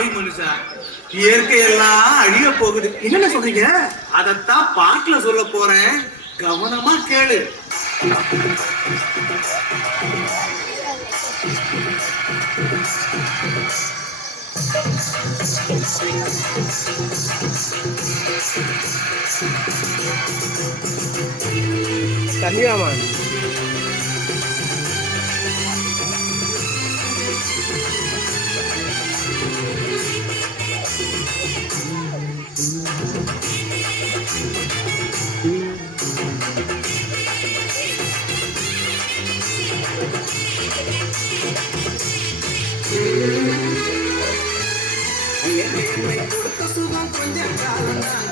பாவி மனுஷா. இயற்கை எல்லாம் அழிய போகுது. என்னென்ன சொல்றீங்க? அதத்தான் பாட்டுல சொல்ல போறேன். கவனமா கேளு. கன்னியாமான்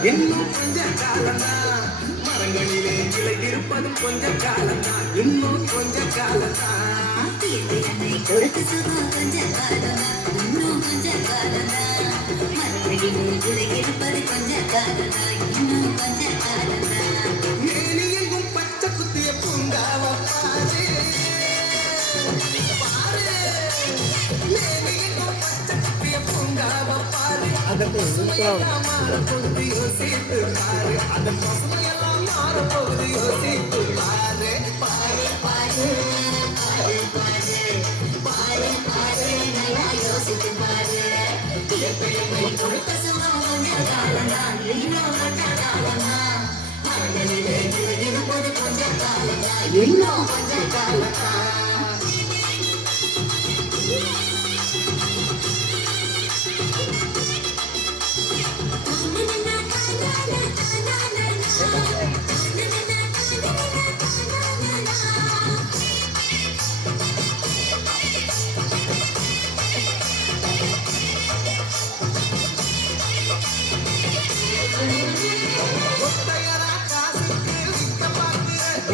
இன்னும் கொஞ்ச காலம்தான் மரங்களிலே கிளை இருப்பதும் கொஞ்ச காலம்தான் இன்னும் கொஞ்ச காலம்தான் கொடுத்து சுகம் கொஞ்ச காலம் இன்னும் கொஞ்ச காலம் மறுபடியும் இருப்பது கொஞ்ச காலம் இன்னும் கொஞ்ச காலம் மேனி எங்கும் பச்சை குத்திய பூங்காவ பாரு. பாரு யோசித்து பாரு அதன் மாறப்போகுது யோசித்து பாரு பாரு பாரு பாரு பாரு பாரு பாரு நல்லா யோசித்து பாரு கொடுத்த சுகம் இன்னும் இருப்பது இன்னும் கொஞ்ச காலம்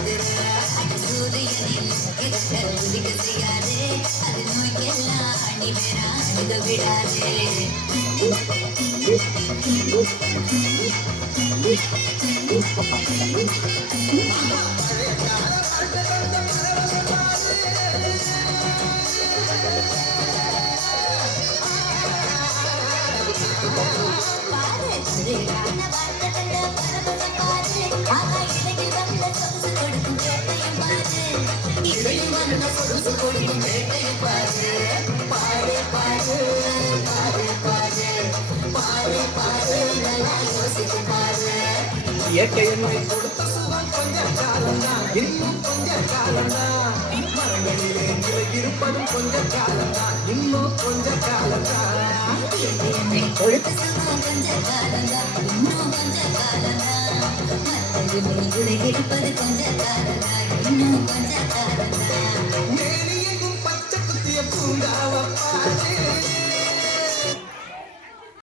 மோசடியில் ஓட்ட போட்டு அறிவை சேர்க்கிற நேசையறையும் குளிரில் விடாதே இயற்கை என்னை கொடுத்த சுகம் கொஞ்ச காலம்தான் இன்னும் கொஞ்ச காலம்தான் மரங்களிலே நிலை இருப்பதும் காலம்தான் இன்னும் காலம்தான் என்னை கொடுத்த சுகம் காலம்தான் இன்னும் காலம்தான் உலகிருப்பது கொஞ்ச காலம்தான் இன்னும் கொஞ்ச காலம்தான்